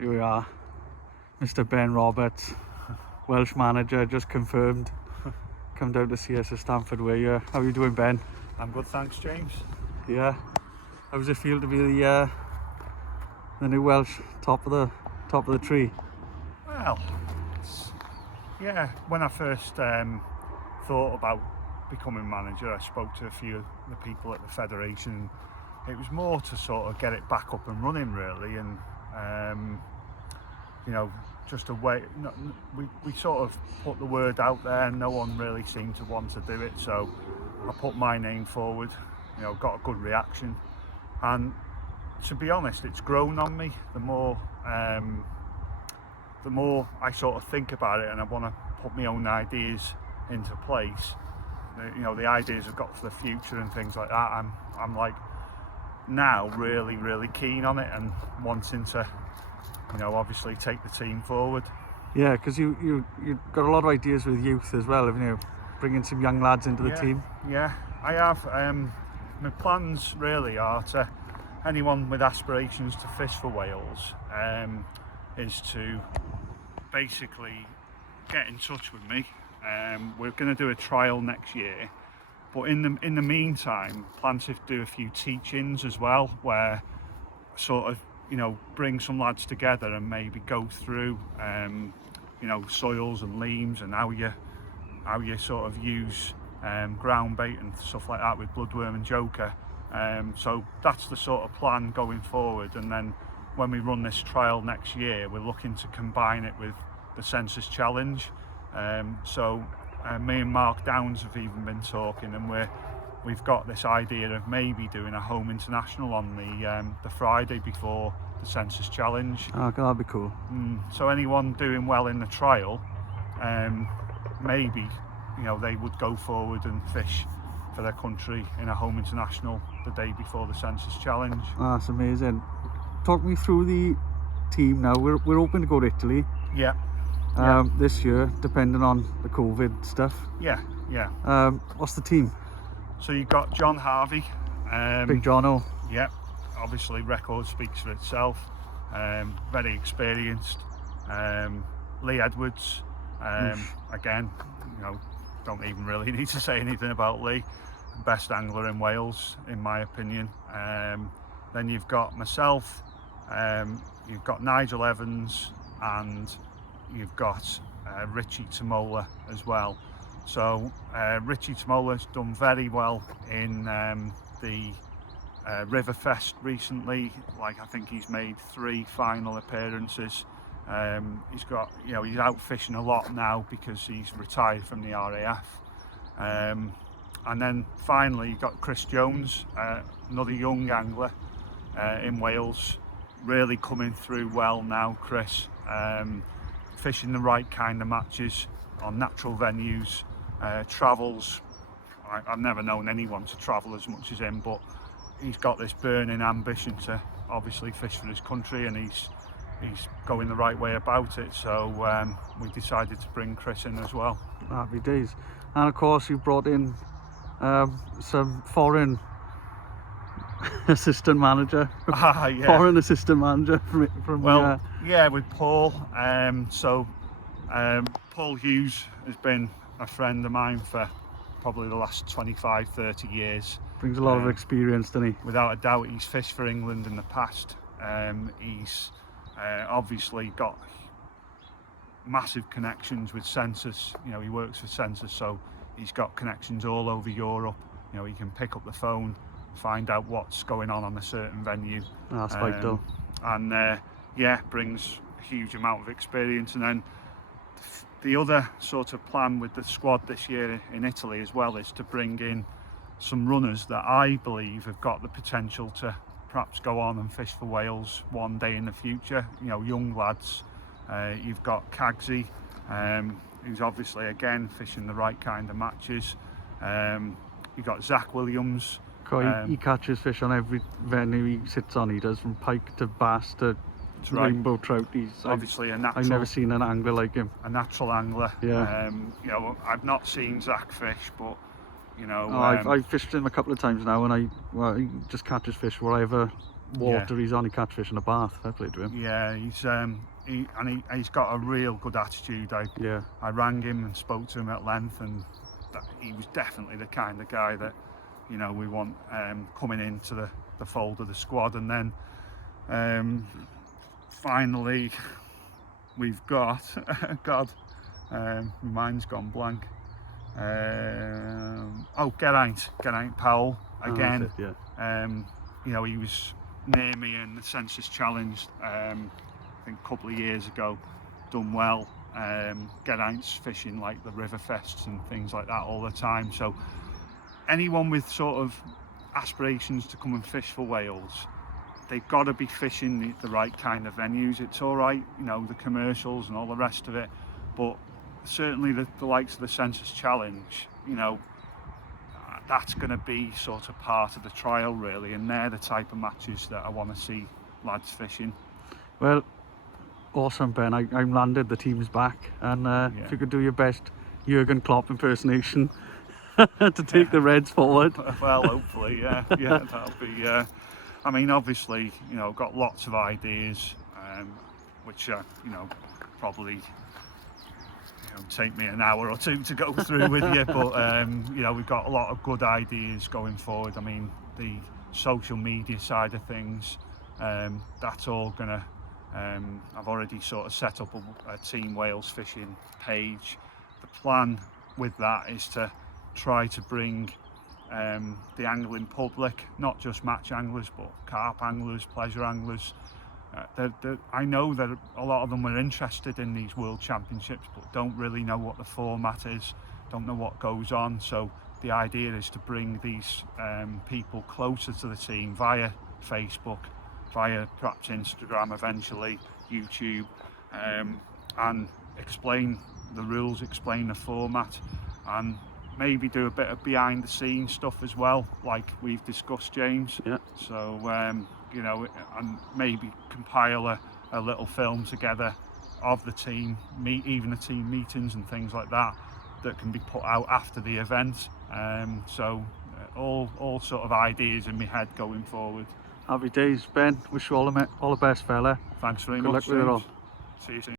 Here we are, Mr. Ben Roberts, Welsh manager, just confirmed. Come down to see us at Stamford Way. How are you doing, Ben? I'm good, thanks, James. Yeah. How does it feel to be the new Welsh top of the tree? Well, yeah. When I first thought about becoming manager, I spoke to a few of the people at the federation. It was more to sort of get it back up and running, really, and just a way. We sort of put the word out there, and no one really seemed to want to do it. So I put my name forward. Got a good reaction, and to be honest, it's grown on me. The more I sort of think about it, and I want to put my own ideas into place. The ideas I've got for the future and things like that. I'm like now really keen on it and wanting to, obviously take the team forward. Yeah, because you've got a lot of ideas with youth as well, haven't you? Bringing some young lads into the team. Yeah, I have. My plans really are to anyone with aspirations to fish for Wales is to basically get in touch with me. We're going to do a trial next year, but in the meantime, plan to do a few teachings as well, where sort of bring some lads together and maybe go through soils and leams and how you sort of use ground bait and stuff like that with bloodworm and joker. So that's the sort of plan going forward, and then when we run this trial next year, we're looking to combine it with the Census Challenge. So me and Mark Downs have even been talking, and we've got this idea of maybe doing a home international on the Friday before the Census Challenge. Oh, that'd be cool. So anyone doing well in the trial, maybe they would go forward and fish for their country in a home international the day before the Census Challenge. Oh, that's amazing. Talk me through the team now. We're hoping to go to Italy. Yeah. This year, depending on the COVID stuff. Yeah. What's the team? So you've got John Harvey. Big Jono. Yeah. Obviously, record speaks for itself. Very experienced. Lee Edwards. Again, don't even really need to say anything about Lee. Best angler in Wales, in my opinion. Then you've got myself. You've got Nigel Evans, and you've got Richie Tamola as well. So Richie Tamola's done very well in the Riverfest recently. I think he's made 3 final appearances. He's got, he's out fishing a lot now because he's retired from the RAF. And then finally you've got Chris Jones, another young angler in Wales, really coming through well now. Chris, fishing the right kind of matches on natural venues, travels. I've never known anyone to travel as much as him, but he's got this burning ambition to obviously fish for his country, and he's going the right way about it. So we decided to bring Chris in as well. Happy days. And of course you brought in some foreign assistant manager. Yeah. Foreign assistant manager from yeah, with Paul. Paul Hughes has been a friend of mine for probably the last 25-30 years. Brings a lot of experience, doesn't he? Without a doubt. He's fished for England in the past. He's obviously got massive connections with Census. He works for Census, so he's got connections all over Europe. He can pick up the phone, find out what's going on a certain venue. That's vital. And brings a huge amount of experience. And then the other sort of plan with the squad this year in Italy as well is to bring in some runners that I believe have got the potential to perhaps go on and fish for Wales one day in the future. Young lads. You've got Cagsy, who's obviously again fishing the right kind of matches. You've got Zach Williams. He catches fish on every venue he sits on. He does, from pike to bass to rainbow trout. He's obviously a natural. I've never seen an angler like him. A natural angler. Yeah. I've not seen Zach fish, but I've fished him a couple of times now, and he just catches fish wherever water he's on, he catch fish in a bath. Fair play to him. Yeah, he's got a real good attitude. I rang him and spoke to him at length, and he was definitely the kind of guy that, you know, we want coming into the fold of the squad. And then finally we've got God, my mind's gone blank. Geraint Powell again. Oh, yeah. You know, he was near me in the census challenge, I think a couple of years ago, done well. Geraint's fishing like the river fests and things like that all the time, so anyone with sort of aspirations to come and fish for Wales, they've got to be fishing the right kind of venues. It's all right, you know, the commercials and all the rest of it, but certainly the likes of the census challenge, you know, that's going to be sort of part of the trial really, and they're the type of matches that I want to see lads fishing. Well, awesome, Ben. I'm landed, the team's back, and if you could do your best Jurgen Klopp impersonation to take the Reds forward. Well, hopefully, yeah, that'll be. I mean, obviously, you know, got lots of ideas, which you know, probably, you know, take me an hour or two to go through with you, but you know, we've got a lot of good ideas going forward. I mean, the social media side of things, that's all gonna. I've already sort of set up a Team Wales fishing page. The plan with that is to try to bring the angling public, not just match anglers, but carp anglers, pleasure anglers. I know that a lot of them are interested in these World Championships, but don't really know what the format is, don't know what goes on. So the idea is to bring these people closer to the team via Facebook, via perhaps Instagram, eventually YouTube, and explain the rules, explain the format, and maybe do a bit of behind the scenes stuff as well, like we've discussed, James. Yeah. So you know, and maybe compile a little film together of the team, even the team meetings and things like that, that can be put out after the event. So all sort of ideas in my head going forward. Happy days, Ben. Wish you all the best, fella. Thanks very Good much. luck with it all. See you soon.